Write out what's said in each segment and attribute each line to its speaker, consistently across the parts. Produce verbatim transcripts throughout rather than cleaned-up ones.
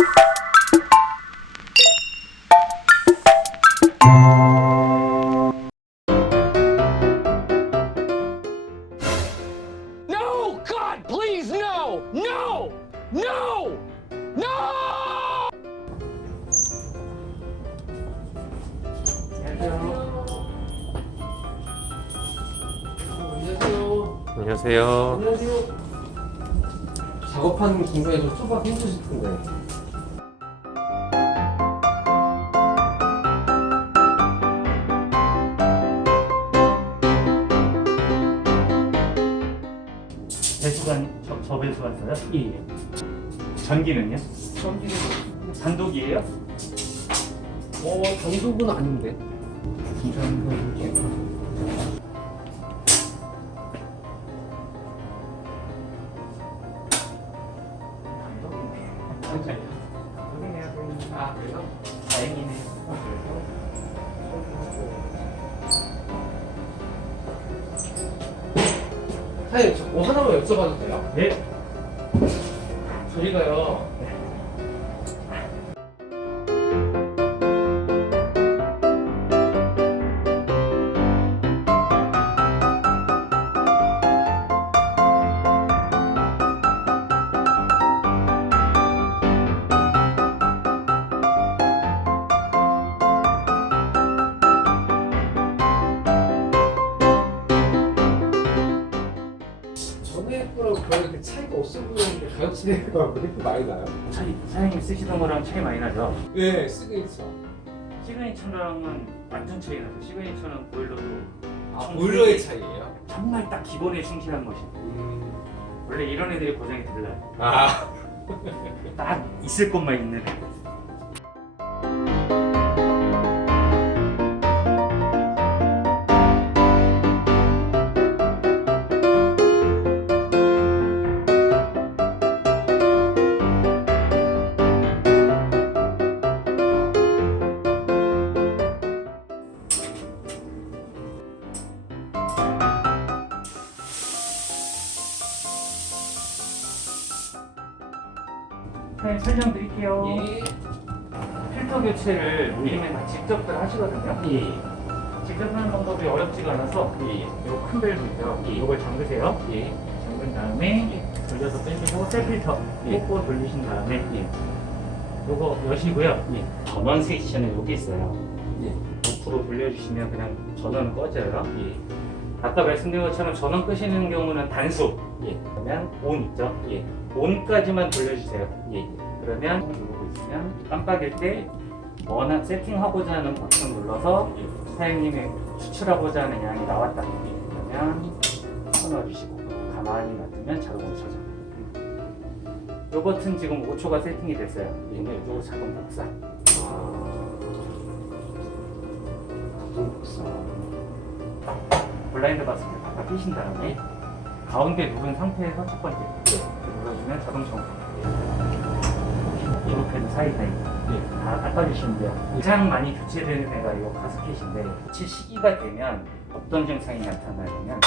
Speaker 1: No! God, please, no! No! No! No!
Speaker 2: 안녕하세요.
Speaker 3: 안녕하세요.
Speaker 2: 안녕하세요. 작업하는 중간에 좀 수박 힘드실 텐데.
Speaker 4: 배수관 저, 저 배수관 써요?
Speaker 2: 예.
Speaker 4: 전기는요?
Speaker 2: 전기는
Speaker 4: 단독이에요?
Speaker 2: 어 단독은 아닌데. 아 그래요?
Speaker 4: 다행이네.
Speaker 2: 사장님 저 뭐 하나만 여쭤봐도 돼요?
Speaker 4: 네.
Speaker 2: 저희가요. 전에 거랑 별 이렇게 차이가 없어 보이는데 가격 차이가 왜 이렇게 많이 나요?
Speaker 4: 차이 사장님이 쓰시던 거랑 차이 많이 나죠?
Speaker 2: 예, 시그니처.
Speaker 4: 시그니처랑은 완전 차이 나죠. 시그니처는 보일러도
Speaker 2: 아,
Speaker 4: 청-
Speaker 2: 보일러의 차이예요?
Speaker 4: 정말 딱 기본에 충실한 것이.
Speaker 2: 음.
Speaker 4: 원래 이런 애들이 고장이 달라요.
Speaker 2: 아.
Speaker 4: 딱 있을 것만 있는 애. 네, 설명드릴게요.
Speaker 2: 예.
Speaker 4: 필터 교체를 우리는 다 직접들 하시거든요.
Speaker 2: 예.
Speaker 4: 직접 하는 방법이 어렵지가 않아서
Speaker 2: 예.
Speaker 4: 요 큰 벨도 있죠.
Speaker 2: 예.
Speaker 4: 이걸 잠그세요.
Speaker 2: 예.
Speaker 4: 잠근 다음에 돌려서 빼시고 셀 필터
Speaker 2: 예.
Speaker 4: 꽂고 돌리신 다음에
Speaker 2: 예.
Speaker 4: 요거 여시고요.
Speaker 2: 예.
Speaker 4: 전원 스위치는 여기 있어요.
Speaker 2: 예.
Speaker 4: 옆으로 돌려주시면 그냥 전원은 꺼져요.
Speaker 2: 예.
Speaker 4: 아까 말씀드린 것처럼 전원 끄시는 경우는 단수.
Speaker 2: 예.
Speaker 4: 그러면 온 있죠.
Speaker 2: 예.
Speaker 4: 온까지만 돌려주세요.
Speaker 2: 예.
Speaker 4: 그러면 누르고 있으면 깜빡일 때 원한 세팅하고자 하는 버튼 눌러서 사장님이 추출하고자 하는 양이 나왔다. 그러면 끊어주시고 가만히 놔두면 자동으로 켜져. 요 버튼 지금 오 초가 세팅이 됐어요. 그러면 요 자동 복사.
Speaker 2: 자동 복사.
Speaker 4: 블라인드 바스켓 다 끼신 다음에 가운데 누른 상태에서 첫 번째 눌러주면 자동 청소. 이렇게도 사이사이 다 닦아주시면 돼요. 가장 많이 교체되는 애가 이 가스켓인데 교체 시기가 되면 어떤 증상이 나타나냐면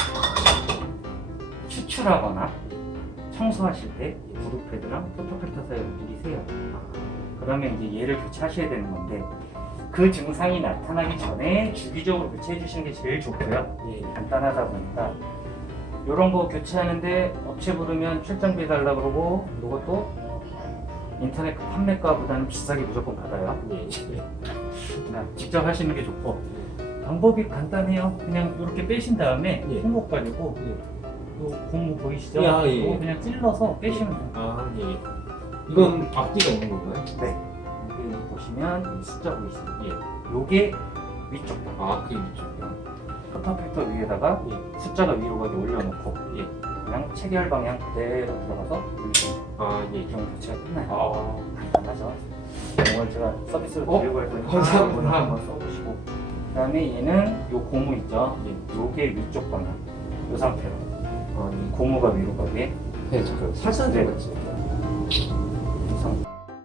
Speaker 4: 추출하거나 청소하실 때 브루패드랑 포토필터 사이로 물이 새요. 그러면 이제 얘를 교체하셔야 되는 건데 그 증상이 나타나기 전에 주기적으로 교체해 주시는 게 제일 좋고요.
Speaker 2: 예.
Speaker 4: 간단하다 보니까 이런 거 교체하는데 업체 부르면 출장비 달라 그러고 이것도 인터넷 판매가보다는 비싸게 무조건 받아요.
Speaker 2: 예.
Speaker 4: 그냥 직접 하시는 게 좋고 방법이 간단해요. 그냥 이렇게 빼신 다음에
Speaker 2: 예.
Speaker 4: 손목 가지고
Speaker 2: 예.
Speaker 4: 요 고무 보이시죠?
Speaker 2: 야, 예.
Speaker 4: 이거 그냥 찔러서 빼시면 돼요.
Speaker 2: 아, 예. 이건 앞뒤가 있는 건가요?
Speaker 4: 네. 여기 보시면 이 숫자 보이시죠?
Speaker 2: 예.
Speaker 4: 요게 위쪽 방.
Speaker 2: 아, 그게 이쪽이요?
Speaker 4: 포터필터 위에다가
Speaker 2: 예.
Speaker 4: 숫자가 위로 가게 올려놓고
Speaker 2: 예.
Speaker 4: 그냥 체결 방향 그대로 들어가서 올리시면
Speaker 2: 아, 예.
Speaker 4: 이 정도 교체가 끝나요.
Speaker 2: 아.
Speaker 4: 간단하죠. 이걸 제가 서비스로
Speaker 2: 어?
Speaker 4: 드리고 할 거니까
Speaker 2: 감사합니다.
Speaker 4: 이거는 한번 써보시고 그 다음에 얘는 요 고무 있죠?
Speaker 2: 예.
Speaker 4: 요게 위쪽 방향 요 상태로
Speaker 2: 아, 예.
Speaker 4: 고무가 위로 가게
Speaker 2: 네, 잠깐. 살살
Speaker 4: 네.
Speaker 2: 들어갔지.
Speaker 4: 성.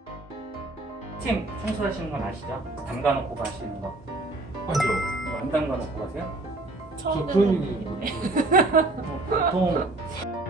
Speaker 4: 팀 청소하시는 건 아시죠? 담가놓고 가시는 거
Speaker 2: 아니요.
Speaker 4: 이거 안 담가놓고 가세요?
Speaker 2: 저 그런 얘기 못
Speaker 4: 어, 보통